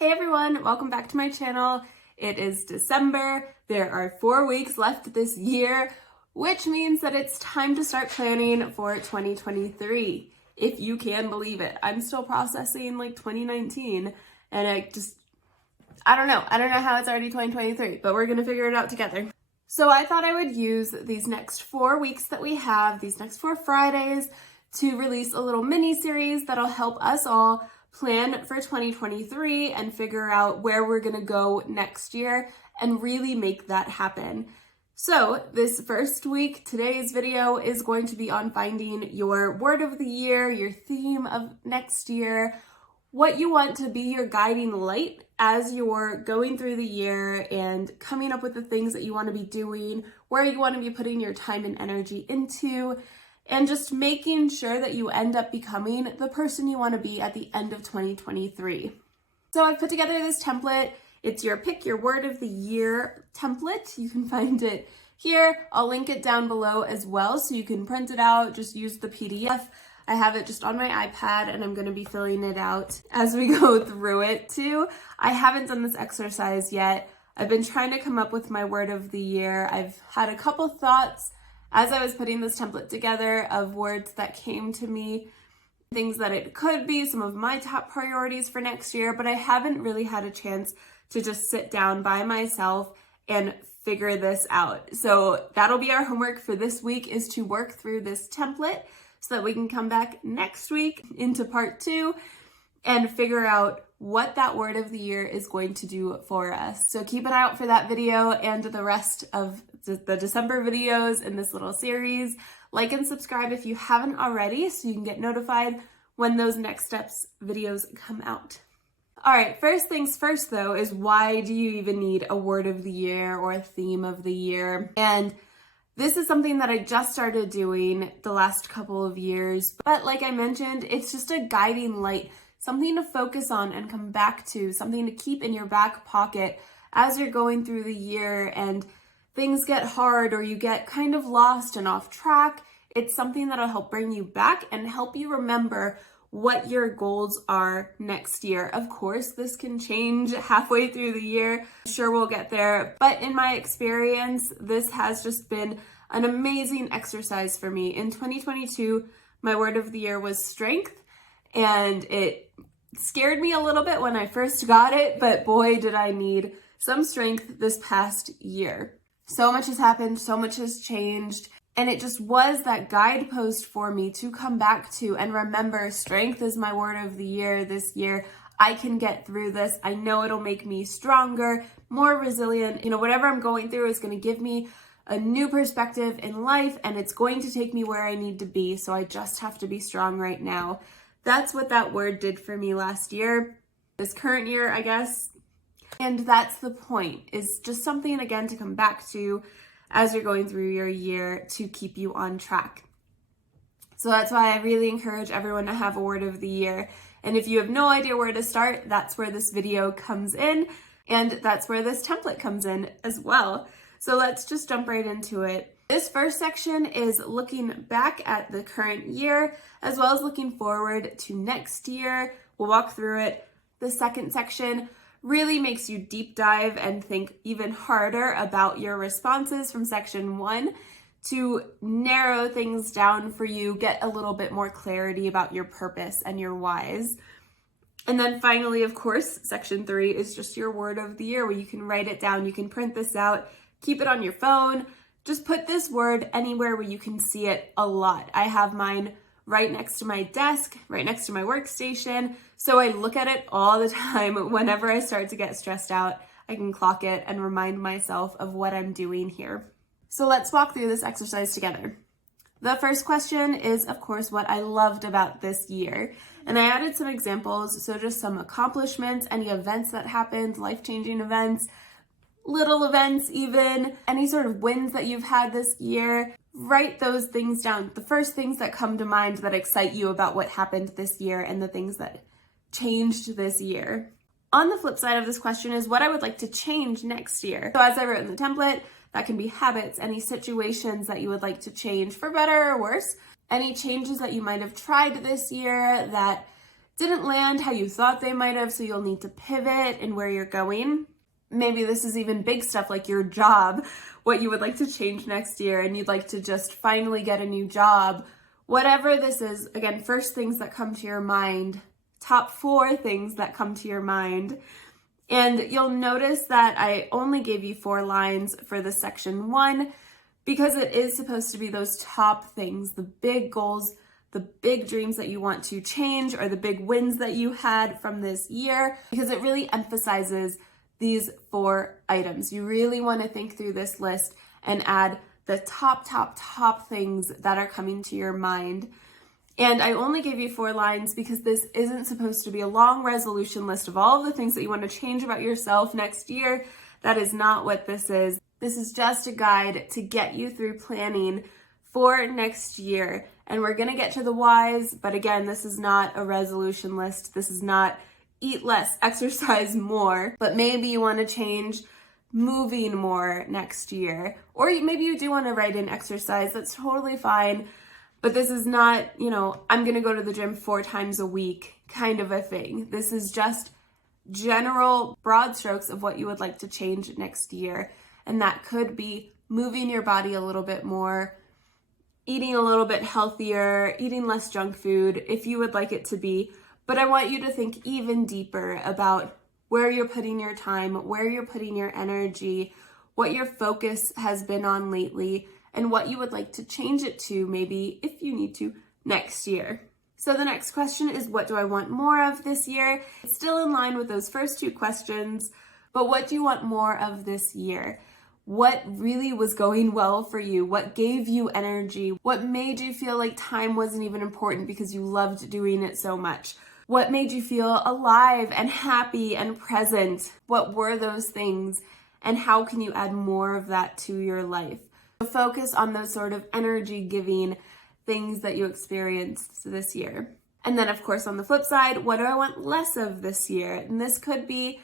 Hey everyone, welcome back to my channel. It is December. There are 4 weeks left this year, which means that it's time to start planning for 2023. If you can believe it. I'm still processing like 2019 and I don't know how it's already 2023, but we're gonna figure it out together. So I thought I would use these next 4 weeks that we have, these next 4 Fridays, to release a little mini series that'll help us all plan for 2023 and figure out where we're gonna go next year and really make that happen. So this first week, today's video is going to be on finding your word of the year, your theme of next year, what you want to be your guiding light as you're going through the year and coming up with the things that you want to be doing, where you want to be putting your time and energy into, and just making sure that you end up becoming the person you want to be at the end of 2023. So I've put together this template. It's your pick your word of the year template. You can find it here. I'll link it down below as well so you can print it out, just use the PDF. I have it just on my iPad and I'm going to be filling it out as we go through it too. I haven't done this exercise yet. I've been trying to come up with my word of the year. I've had a couple thoughts as I was putting this template together of words that came to me, things that it could be, some of my top priorities for next year, but I haven't really had a chance to just sit down by myself and figure this out. So that'll be our homework for this week, is to work through this template so that we can come back next week into part 2 and figure out what that word of the year is going to do for us. So keep an eye out for that video and the rest of the December videos in this little series. Like and subscribe if you haven't already so you can get notified when those next steps videos come out. All right, first things first though is, why do you even need a word of the year or a theme of the year? And this is something that I just started doing the last couple of years, but like I mentioned, it's just a guiding light, something to focus on and come back to, something to keep in your back pocket as you're going through the year and things get hard or you get kind of lost and off track. It's something that'll help bring you back and help you remember what your goals are next year. Of course, this can change halfway through the year. I'm sure we'll get there. But in my experience, this has just been an amazing exercise for me. In 2022, my word of the year was strength, and it scared me a little bit when I first got it, but boy, did I need some strength this past year. So much has happened, so much has changed, and it just was that guidepost for me to come back to and remember strength is my word of the year this year. I can get through this. I know it'll make me stronger, more resilient. Whatever I'm going through is going to give me a new perspective in life, and it's going to take me where I need to be. So I just have to be strong right now. That's what that word did for me last year, this current year, I guess. And that's the point, is just something again to come back to as you're going through your year to keep you on track. So that's why I really encourage everyone to have a word of the year. And if you have no idea where to start, that's where this video comes in, and that's where this template comes in as well. So let's just jump right into it. This first section is looking back at the current year as well as looking forward to next year. We'll walk through it. The second section really makes you deep dive and think even harder about your responses from section 1 to narrow things down for you, get a little bit more clarity about your purpose and your whys. And then finally, of course, section 3 is just your word of the year, where you can write it down, you can print this out, keep it on your phone. Just put this word anywhere where you can see it a lot. I have mine right next to my desk, right next to my workstation. So I look at it all the time. Whenever I start to get stressed out, I can clock it and remind myself of what I'm doing here. So let's walk through this exercise together. The first question is, of course, what I loved about this year. And I added some examples, so just some accomplishments, any events that happened, life-changing events, little events even, any sort of wins that you've had this year. Write those things down. The first things that come to mind that excite you about what happened this year and the things that changed this year. On the flip side of this question is what I would like to change next year. So as I wrote in the template, that can be habits, any situations that you would like to change for better or worse, any changes that you might have tried this year that didn't land how you thought they might have, so you'll need to pivot in where you're going. Maybe this is even big stuff like your job, what you would like to change next year, and you'd like to just finally get a new job. Whatever this is, again, first things that come to your mind, top 4 things that come to your mind. And you'll notice that I only gave you 4 lines for the section 1 because it is supposed to be those top things, the big goals, the big dreams that you want to change, or the big wins that you had from this year, because it really emphasizes these 4 items. You really want to think through this list and add the top things that are coming to your mind. And I only gave you 4 lines because this isn't supposed to be a long resolution list of all of the things that you want to change about yourself next year. That is not what this is. This is just a guide to get you through planning for next year. And we're going to get to the whys, but again, this is not a resolution list. This is not eat less, exercise more, but maybe you want to change moving more next year. Or maybe you do want to write in exercise. That's totally fine. But this is not, I'm going to go to the gym 4 times a week kind of a thing. This is just general broad strokes of what you would like to change next year. And that could be moving your body a little bit more, eating a little bit healthier, eating less junk food, if you would like it to be. But I want you to think even deeper about where you're putting your time, where you're putting your energy, what your focus has been on lately, and what you would like to change it to, maybe if you need to, next year. So the next question is, what do I want more of this year? It's still in line with those first 2 questions, but what do you want more of this year? What really was going well for you? What gave you energy? What made you feel like time wasn't even important because you loved doing it so much? What made you feel alive and happy and present? What were those things? And how can you add more of that to your life? Focus on those sort of energy-giving things that you experienced this year. And then, of course, on the flip side, what do I want less of this year? And this could be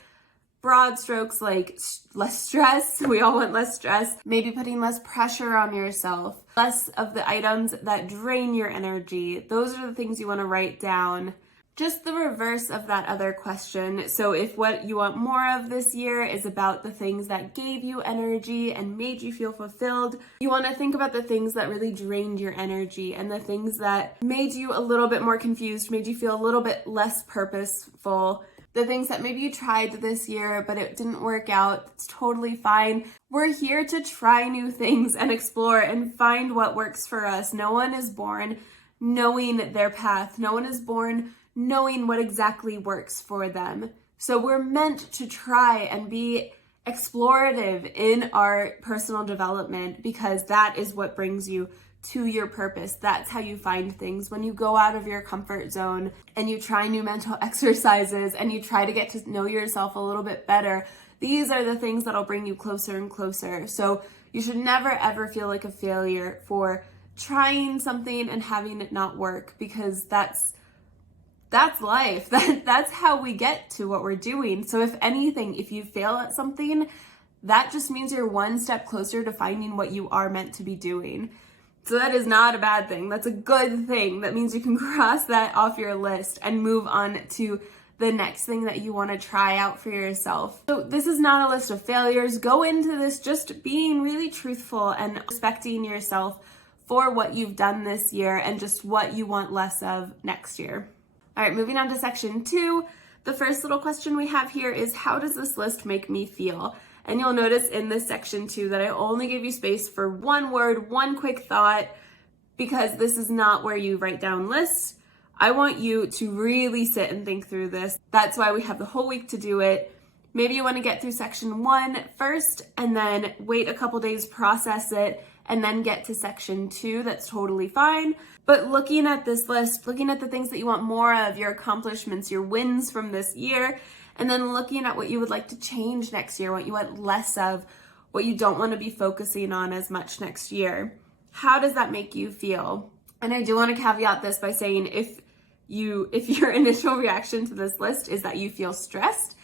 broad strokes like less stress. We all want less stress. Maybe putting less pressure on yourself. Less of the items that drain your energy. Those are the things you want to write down. Just the reverse of that other question. So if what you want more of this year is about the things that gave you energy and made you feel fulfilled, you want to think about the things that really drained your energy and the things that made you a little bit more confused, made you feel a little bit less purposeful. The things that maybe you tried this year, but it didn't work out. It's totally fine. We're here to try new things and explore and find what works for us. No one is born knowing their path. No one is born knowing what exactly works for them. So we're meant to try and be explorative in our personal development, because that is what brings you to your purpose. That's how you find things. When you go out of your comfort zone and you try new mental exercises and you try to get to know yourself a little bit better, these are the things that'll bring you closer and closer. So you should never ever feel like a failure for trying something and having it not work, because that's life. That's how we get to what we're doing. So if anything, if you fail at something, that just means you're one step closer to finding what you are meant to be doing. So that is not a bad thing. That's a good thing. That means you can cross that off your list and move on to the next thing that you want to try out for yourself. So this is not a list of failures. Go into this just being really truthful and respecting yourself for what you've done this year and just what you want less of next year. All right, moving on to section 2. The first little question we have here is, how does this list make me feel? And you'll notice in this section 2 that I only gave you space for one word, one quick thought, because this is not where you write down lists. I want you to really sit and think through this. That's why we have the whole week to do it. Maybe you want to get through section 1 first and then wait a couple days, process it, and then get to section 2. That's totally fine. But looking at this list, looking at the things that you want more of, your accomplishments, your wins from this year, and then looking at what you would like to change next year, what you want less of, what you don't want to be focusing on as much next year. How does that make you feel? And I do want to caveat this by saying if your initial reaction to this list is that you feel stressed,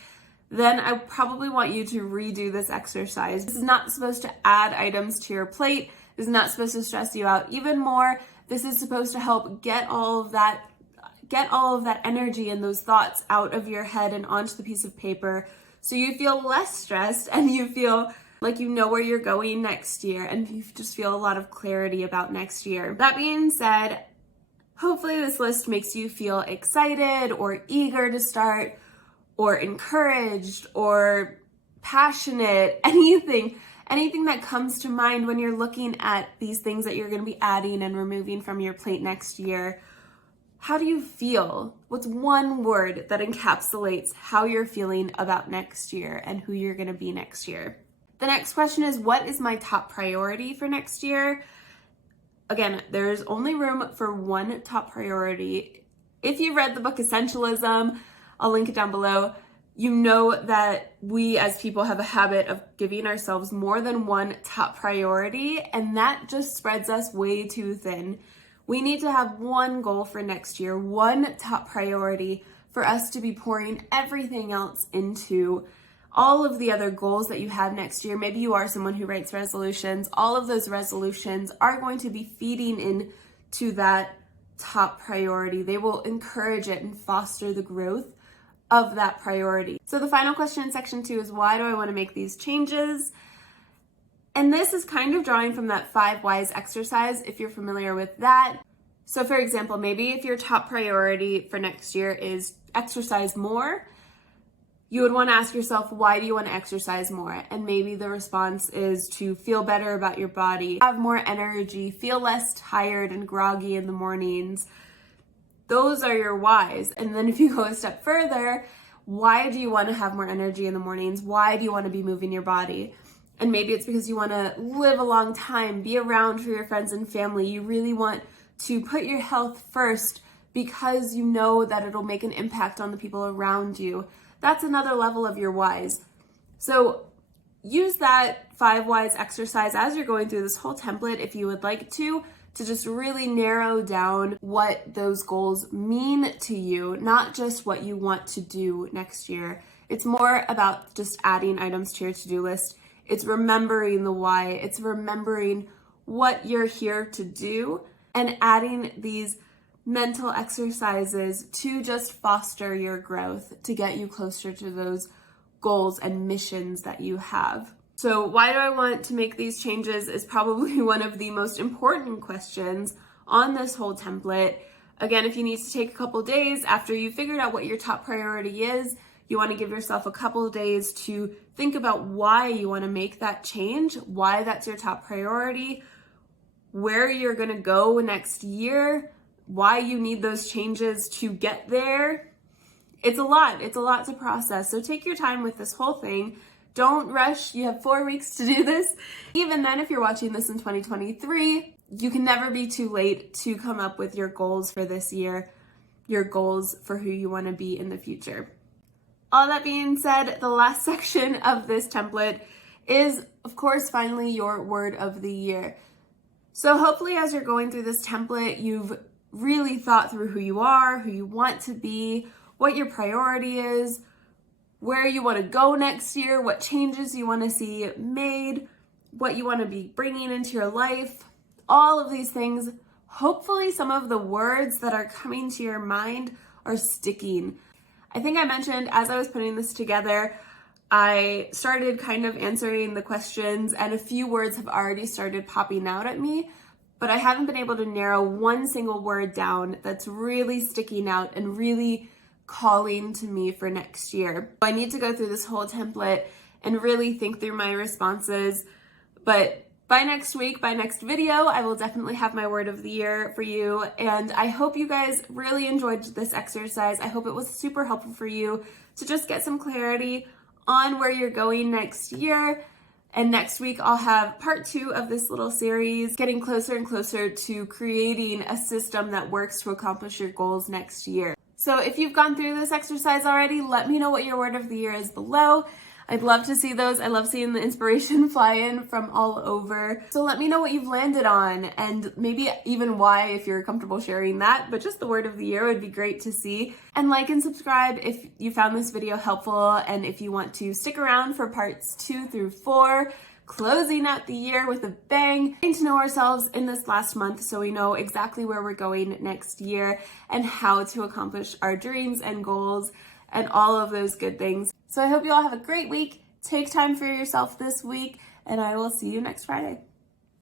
then I probably want you to redo this exercise. This is not supposed to add items to your plate. This is not supposed to stress you out even more. This is supposed to help get all of that get all of that energy and those thoughts out of your head and onto the piece of paper so you feel less stressed and you feel like you know where you're going next year and you just feel a lot of clarity about next year. That being said, hopefully this list makes you feel excited or eager to start or encouraged or passionate, anything that comes to mind when you're looking at these things that you're going to be adding and removing from your plate next year. How do you feel? What's one word that encapsulates how you're feeling about next year and who you're going to be next year? The next question is, what is my top priority for next year? Again, there's only room for one top priority. If you've read the book Essentialism, I'll link it down below. You know that we as people have a habit of giving ourselves more than one top priority, and that just spreads us way too thin. We need to have one goal for next year, one top priority for us to be pouring everything else into. All of the other goals that you have next year, maybe you are someone who writes resolutions, all of those resolutions are going to be feeding into that top priority. They will encourage it and foster the growth of that priority. So the final question in section 2 is, why do I want to make these changes? And this is kind of drawing from that 5 whys exercise, if you're familiar with that. So for example, maybe if your top priority for next year is exercise more, you would want to ask yourself, why do you want to exercise more? And maybe the response is to feel better about your body, have more energy, feel less tired and groggy in the mornings. Those are your whys. And then if you go a step further, why do you want to have more energy in the mornings? Why do you want to be moving your body? And maybe it's because you want to live a long time, be around for your friends and family. You really want to put your health first because you know that it'll make an impact on the people around you. That's another level of your whys. So use that 5 whys exercise as you're going through this whole template if you would like to just really narrow down what those goals mean to you, not just what you want to do next year. It's more about just adding items to your to-do list. It's remembering the why. It's remembering what you're here to do and adding these mental exercises to just foster your growth, to get you closer to those goals and missions that you have. So why do I want to make these changes is probably one of the most important questions on this whole template. Again, if you need to take a couple days after you figured out what your top priority is, you want to give yourself a couple of days to think about why you want to make that change, why that's your top priority, where you're going to go next year, why you need those changes to get there. It's a lot to process. So take your time with this whole thing. Don't rush. You have 4 weeks to do this. Even then, if you're watching this in 2023, you can never be too late to come up with your goals for this year, your goals for who you want to be in the future. All that being said, the last section of this template is, of course, finally your word of the year. So hopefully as you're going through this template, you've really thought through who you are, who you want to be, what your priority is, where you want to go next year, what changes you want to see made, what you want to be bringing into your life, all of these things. Hopefully some of the words that are coming to your mind are sticking. I think I mentioned as I was putting this together, I started kind of answering the questions and a few words have already started popping out at me, but I haven't been able to narrow one single word down that's really sticking out and really calling to me for next year. I need to go through this whole template and really think through my responses, but by next week, by next video, I will definitely have my word of the year for you. And I hope you guys really enjoyed this exercise. I hope it was super helpful for you to just get some clarity on where you're going next year. And next week, I'll have part 2 of this little series, getting closer and closer to creating a system that works to accomplish your goals next year. So if you've gone through this exercise already, let me know what your word of the year is below. I'd love to see those. I love seeing the inspiration fly in from all over. So let me know what you've landed on and maybe even why if you're comfortable sharing that, but just the word of the year would be great to see. And like and subscribe if you found this video helpful and if you want to stick around for parts 2 through 4. closing out the year with a bang, getting to know ourselves in this last month so we know exactly where we're going next year and how to accomplish our dreams and goals and all of those good things. So I hope you all have a great week. Take time for yourself this week, and I will see you next Friday.